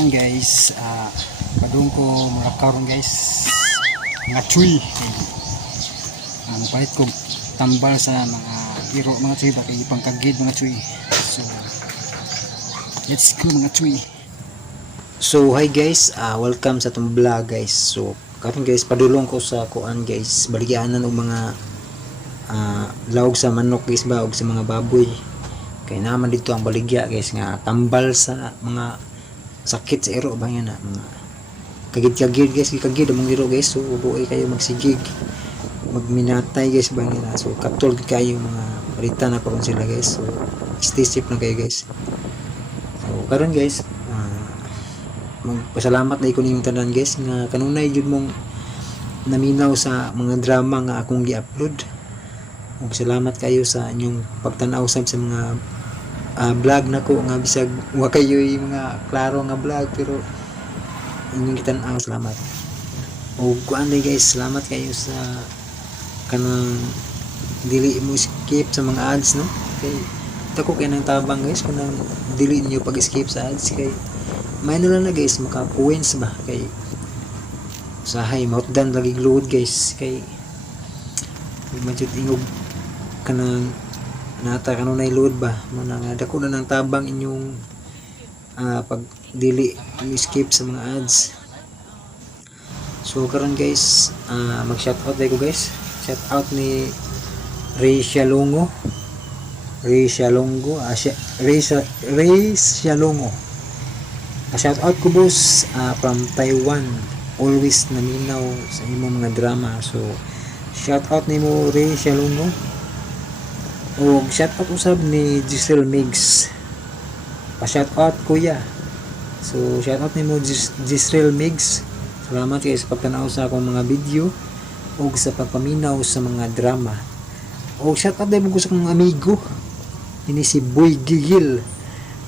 karon guys, padung ko mura karon guys mga chuy. Ang palit ko tambal sa mga iro mga chuy ba kay pangkagid mga chuy. So let's go mga chuy. So hi guys, welcome sa tong vlog guys. So karon guys padulong ko sa kuan guys, baligyanan og mga lawog sa manok guys ba og sa mga baboy. Kay naman dito ang baligya guys nga tambal sa mga sakit sa iro ba yan na mga kagid guys, kagid among iro guys. So buoy kayo magsigig magminatay guys ba yan. So katol kayo mga palitan na karon sila guys. So stay safe na kayo guys. So karon guys magpasalamat na ko ninyong tanan guys nga kanunay jud mong naminaw sa mga drama nga akong gi-upload. Ug salamat kayo sa inyong pagtan-aw sa mga vlog na ko nga bisag wa kayo mga klaro nga vlog pero inyong gitan-aw, salamat. Ug kuan day guys, salamat kayo sa kanang dili mo skip sa mga ads no. Kay tako kay nang tabang guys kung nang dili niyo pag-skip sa ads kay may na lang na guys maka points ba kay sahay mautdan lagi load guys kay medyo tingog kanang nata kanunay load ba mo nang dako na nang tabang inyong pag dili skip sa mga ads. So karon guys mag shout out ko guys, shout out ni Ray Shalongo shout out ko boss from Taiwan, always naminaw sa imong mga drama. So shout out nimo Ray Shalongo. O shout out usab ni Giselle Migs, pa shout out kuya. So shout out nimo Giselle Migs, salamat kayo sa pagtanaw sa akong mga video o sa pagpaminaw sa mga drama. O shout out din mo sa akong amigo ini si Boy Gigil,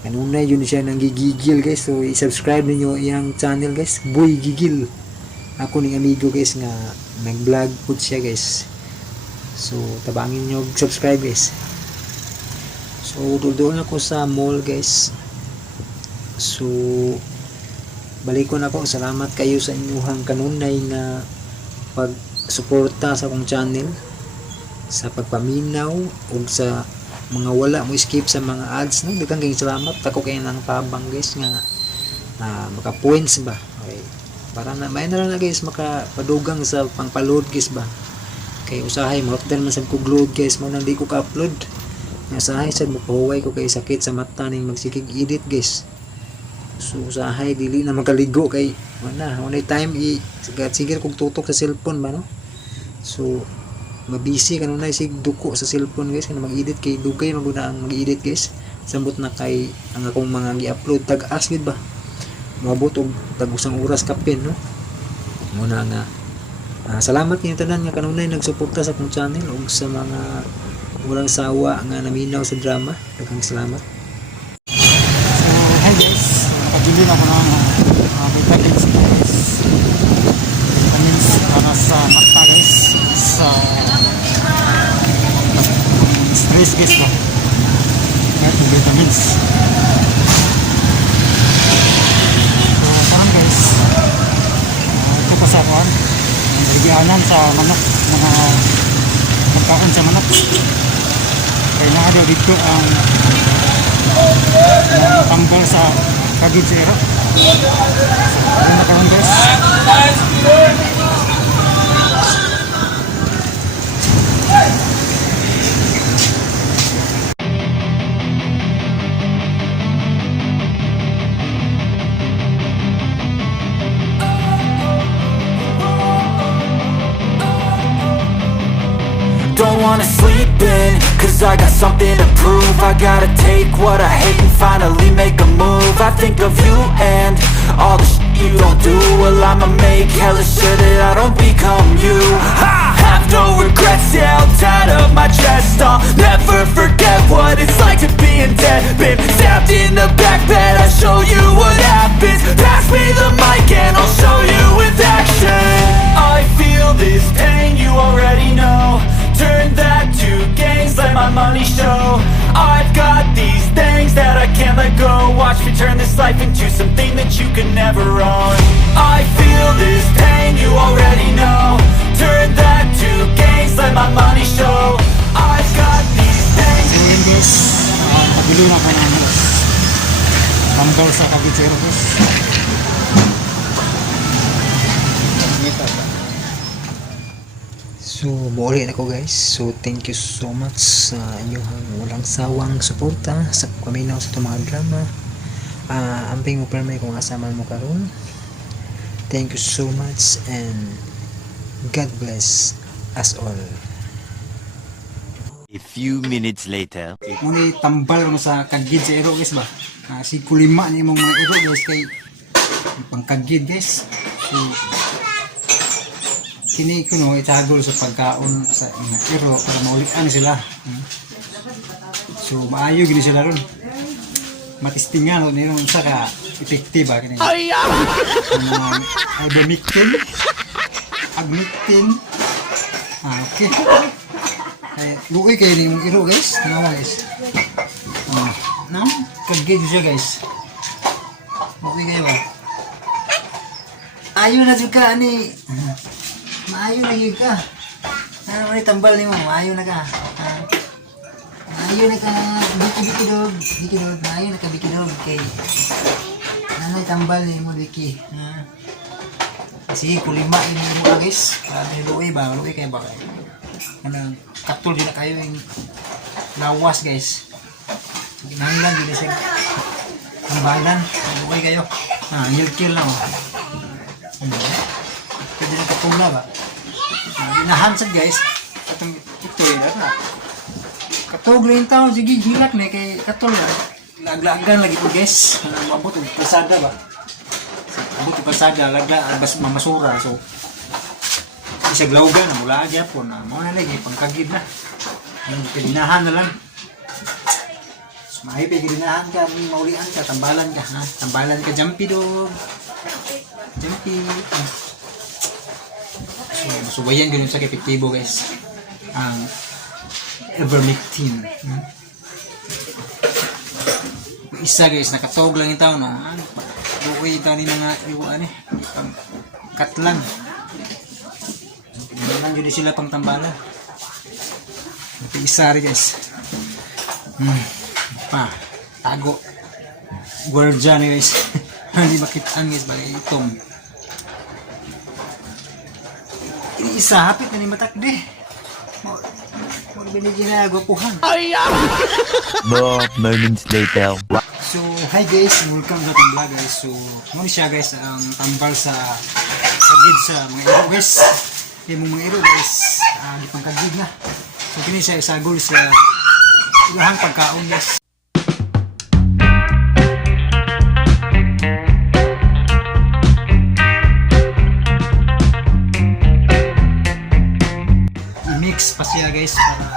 kanunay yun siya nang gigigil guys. So i-subscribe niyo iyang channel guys, Boy Gigil. Ako ning amigo guys nga nag-vlog pud siya guys. So tabangin nyo subscribe guys. So doon ako sa mall guys. So balikon ako, salamat kayo sa inyong kanunay nga pag-suporta sa akong channel, sa pagpaminaw o sa mga wala mo skip sa mga ads no. Daghang kayong salamat. Ako kayo nang tabang guys nga maka points ba okay. Para na may na guys makapadugang sa pangpaload guys ba kay usahay mautdan man sa kog load guys mo nang di ko ka-upload nga usahay sad mapahuway ko kay sakit sa mata ning magsikig edit guys. So usahay dili na magaligo kay wala time sige kog tutok sa cellphone ba no. So mabisi kanunay sig duko sa cellphone guys kana mag-edit kay dugay maguna ang mag-edit guys. Sambot na kay ang akong mga gi-upload tag-as gid ba moabot og tag-usang oras kapin no. Muna nga salamat niyo tanan nga kanunay nagsuporta sa akong channel ug sa mga walang sawa nga naminaw sa drama. Daghang salamat. So hi guys, pagili na ko ng vitamins guys. Vitamins para sa mata guys, sa stress guys ba. Ito vitamins. So parang guys ito pa sa kuwan bigyanan sa manok, mga magkaon sa manok kaya na daw dito ang tanggal sa kagid sa iro. So ano na karon guys. Don't wanna sleep in, cause I got something to prove. I gotta take what I hate and finally make a move. I think of you and all the shit you don't do. Well, I'ma make hella sure that I don't become you. I have no regrets, yeah, I'll tie up my chest. I'll never forget what it's like to be in debt. Been stabbed in the back bed, I'll show you what happens. Pass me the mic and I'll show you with action. I feel this pain, you already know. Turn that to gains, let my money show. I've got these things that I can't let go. Watch me turn this life into something that you can kagid sa iro guys. So, muli na ko guys. So, thank you so much sa inyong walang sawang suporta sa paminaw sa itong mga drama. Amping mo permay kung asaman mo karon. Thank you so much and God bless us all. A few minutes later. Muna tambal mo sa kagid sa iro guys ba? Si kulima ni mong mga iro guys kay pangkagid guys. So kini ko no itagol sa pagkaon sa mga iro para maulian sila. So maayo gini sila ron. Matistingan ron nila unsa ka epektiba kini. Ivermectin, agmectin. Okay. Luoy kayo ni mong iro guys. Nawa guys. No? Kagid siya guys. Luoy kayo ba? Ayaw na juga ni. Maayo na yun ka. Ano ni tambal ni mo? Maayo na ka. Maayo na ka. Biki-biki-dog. Biki-dog. Maayo na ka biki-dog. Kay ano tambal ni mo Biki. Sige, kulima ini mo guys. Para luoy ba? Luoy kayo ba? Ano, katul din na kayo yung lawas guys. Ginanglan din siya. Tambalan. Luoy kayo. Yield kill na mo. Pwede na katula ba? Ginahansad guys. Ito yun na. Katug rin taon. Sige, hilak na kay katula. Laglagan lagi po guys. Mabot yung pasada ba? Mabot yung pasada. Lagla, mamasura. So, isa glawgan na mula agya po na mga nalagay pangkagid na. Kadinahan na lang. So, mahipay kadinahan ka. Maulian ka. Tambalan ka. Tambalan ka. Jumpy dog. Jumpy. So bayan ganun sa epektibo guys ang ivermectin. Isa guys nakatog lang itaw no. Buoy itaw ni nga iwan kat lang. Naman jud sila pang tambala. Isa rin guys. Tago. Guardian guys. Hindi makitaan guys bagay itong. Isa hapit na ni matakde. Mo binigyan na gwapuhan. More moments later. So, hi guys, welcome sa ating vlog guys. So, muna siya guys ang tambal sa kagid sa mga iro guys. Yung mga iro guys, di pang kagid na. So, kini siya isagol sa ilahang pagkaon guys. I-mix pa siya guys para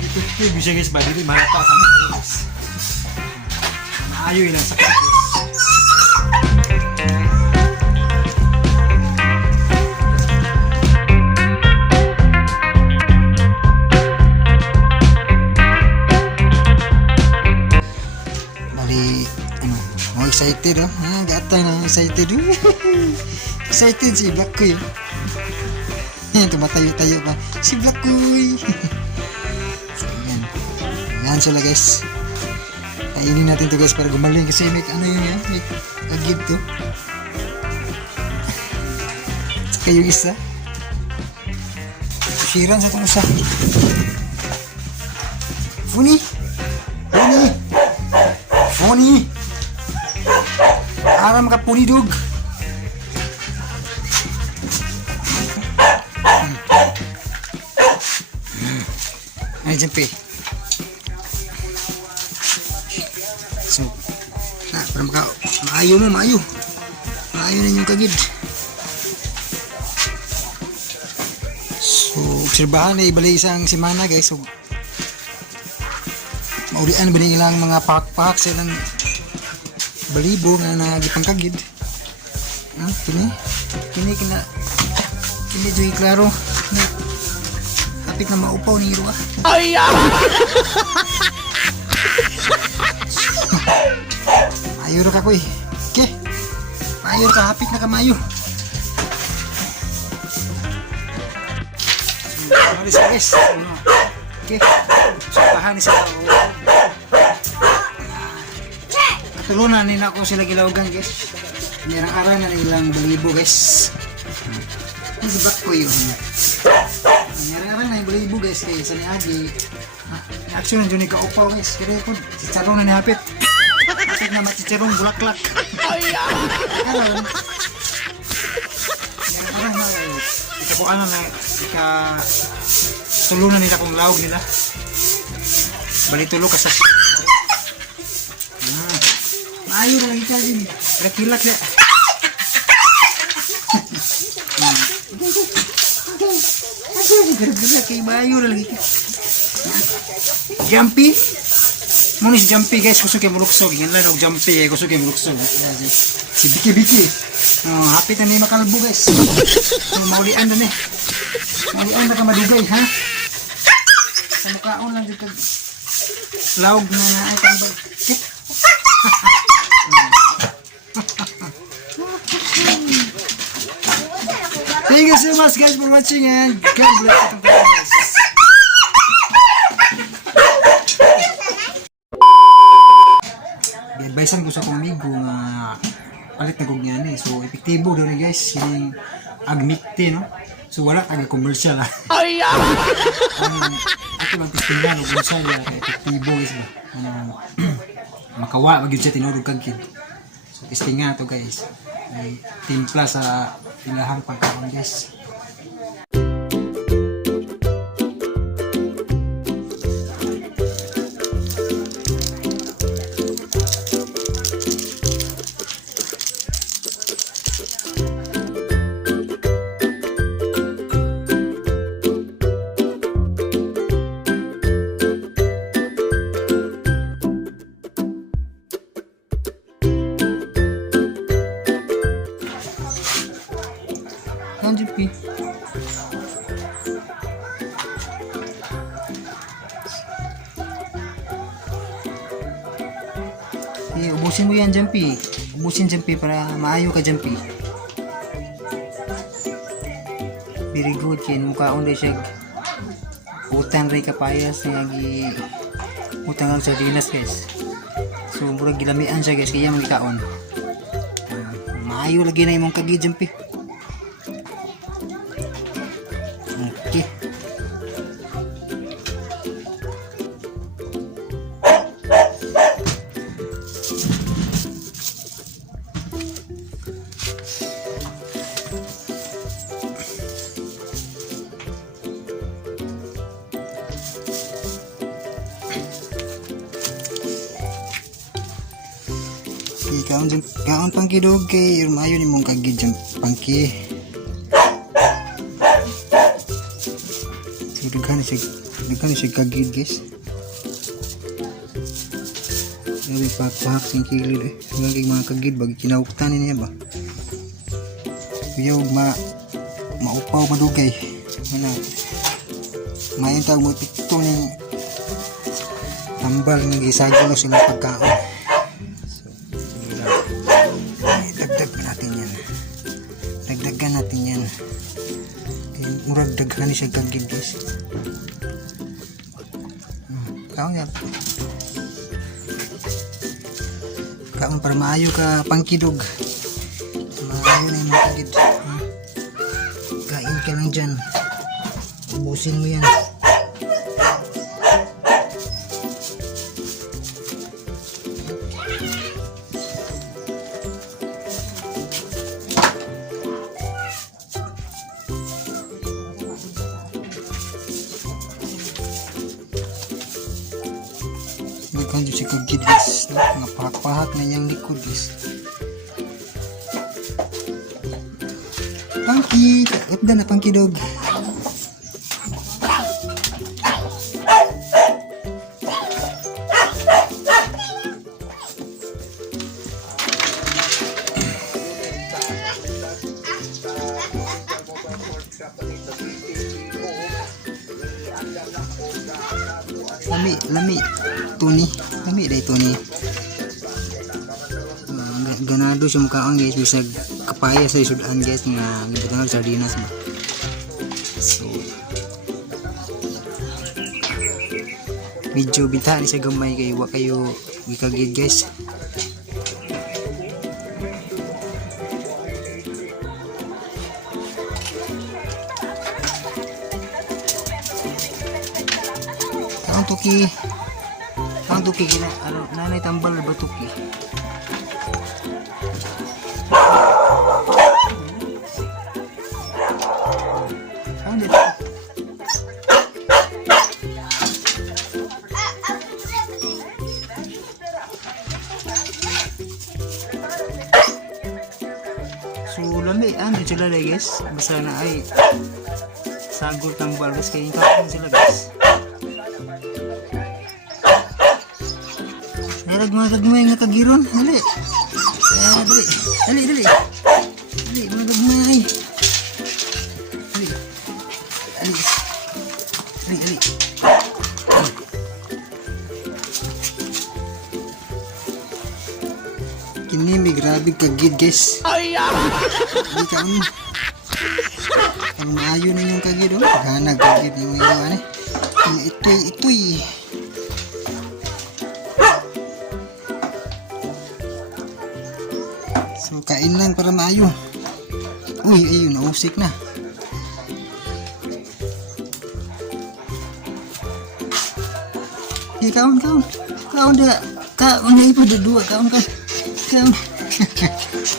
effective siya guys ba dili malata sa mga guys. Maayo ilang sakit guys. Bali ano, mo excited oh. Gatay na excited. Excited si Black Kuy. Tumatayo-tayo pa si Black Kuy. So, yan sila guys. Kainin natin to guys para gumaling kasi may ano yun yan, may agib to. Saka yung isa siran sa itong isa. Funny aram ka puni dog. Ay, jempe. So, para maayo mo, maayo. Maayo na yung kagid. So, obserbahan na ibalik isang simana guys. So, maulian ba nilang mga pak-pak sa ilang balibo na nagipang kagid. Kini joy klaro. Hapit na maupaw ni Iro Ayuro ka kuy. Okay. Ayuro ka hapit na kamayo. Ano siya guys? Okay. Supahan ni siya. tulunan ni ako sila gilawgan guys. Merang araw na nilang balibo guys. Ang black ko yun. Merang araw na yung balibo guys kay sa niagi. Action na dyan ni kaupaw guys. Kaya po, si Charong na nihapit. Asig na machicharong bulaklak. Karon. Merang araw na ikakuan na tulunan nila kung lawag nila. Bali tulo ka sa maayo na lagi ka din. Kilak na. Gara-gara kay maayo na lagi ka. Jumpy. Muna si Jumpy guys. Kusok yung muluksog. Yan lang og Jumpy. Kusok yung muluksog. Si Biki-Biki. Hapit na na yung makalbo guys. Maulian na na. Maulian na ka madugay ha. Sa mukhaon lang dito. Laog na na ay kalbo. Thank you so much guys for watching and God bless you guys. Advisean ko sa akong amigo nga palit na kog niyan eh. So epektibo daw ni guys yung agmikti no. So wala taga commercial ah. Ay ya. Ako lang tistingan og commercial epektibo guys ba. Makawa magyud siya tinurog kag kid. So testingan to guys. Ay timpla sa ilahang pagkaon guys. Jumpy. Ubusin mo yan Jumpy. Ubusin Jumpy para maayo ka Jumpy. Very good kin mukhaon day siya. Utang ray kapayas nga gi utang ang sardinas guys. So murag gilamian siya guys kaya magikaon. Maayo lagi na imong kagi Jumpy. Okay. Kaon pangki dog kay mayo ni mong kagid jam pangki. Daghan siya kagid guys. Yung pakpak sing kilid eh. Ngaging mga kagid bagi kinauktan niya ba. Kuya maupaw madugay. Mana mayon tag mo tikto ni tambal nga gisagol sila pagkaon. Dagdagan natin yan. Murag daghan siya kagid guys. Kaon yan. Kaon para maayo ka pangkidog. Maayo na yung mga kagid. Kain ka lang dyan. Ubusin mo yan. Daghan siya kagid guys. Nga pahak-pahak na niyang likod guys. Pangki! Upda na pangki dog. Lami Tuni day Tuni. Ganado siya mukhaon guys bisag kapaya sa isudan guys nga gibutangan sardinas ba. So medyo bintahan siya gamay kay wa kayo gikagid guys. Kaon tuki. Kaon tuki gina. Ano, nanay tambal ba tuki? Kaon dito. So lambi, ano sila guys? Basta na ay sagol tambal guys, kaya kaon sila guys. Nagmay nga kagiron, dali. Dali, magagmay. Dali. Kini may grabe kagid guys. Hindi ka mo. Ang maayo na yung kagid oh. Ganag kagid yung ano. Itoy. So kain lang para maayo. Uy, ayun, nausik na. Hey, kaon dah. Kaon na ipo dua, kaon.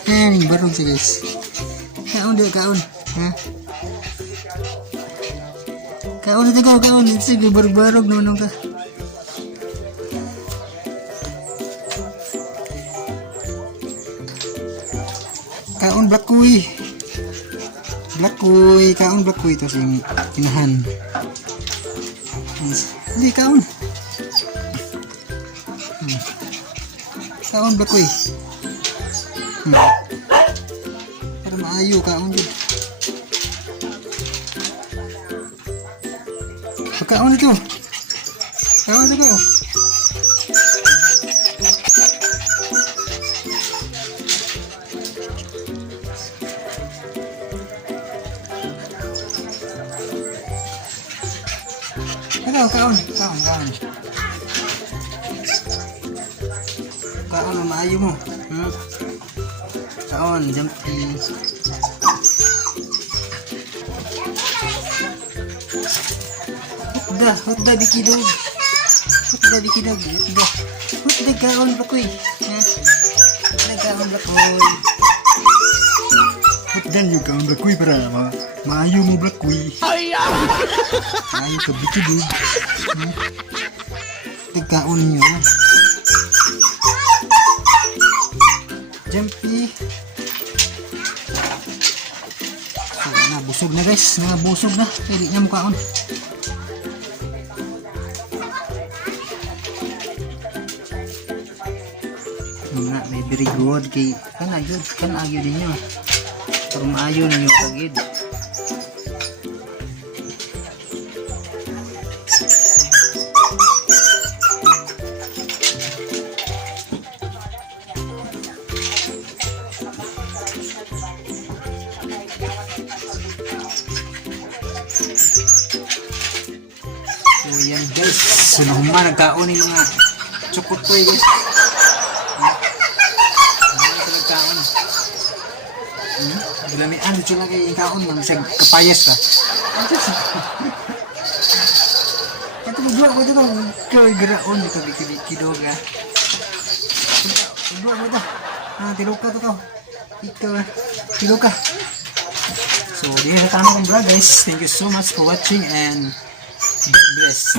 Yang barong sih guys. Kaon. Ha? Kaon ito kaon. Sige, barog nunong ka. Kaon black kuy to sing inahan. Hindi kaon. Kaon black kuy. Para maayo kaon jud. Kaon ito. Kaon. Kaon na maayo mo. Kaon, jumpy. Hutda bikidog. Hutda kaon bakoy. Kaon bakoy. Hutda yung kaon bakoy para maayo mo bakoy. Maayo ka bikidog. Kaon niyo. Jumpy. So, nabusog na guys. Pwede niya mo kaon. May very good kay kan agyo din nyo pero maayo ninyo kagid. So yan guys, sunahuma nagkaon yung mga chukutoy guys. Bilamian dito lang kay kaon man siya kapayas ka. Ito dua ko dito kay graon dito bikidog ha. Dua ko dito. Tiluka to ka. Tiluka. So, diyan sa tanong vlog guys. Thank you so much for watching and God bless.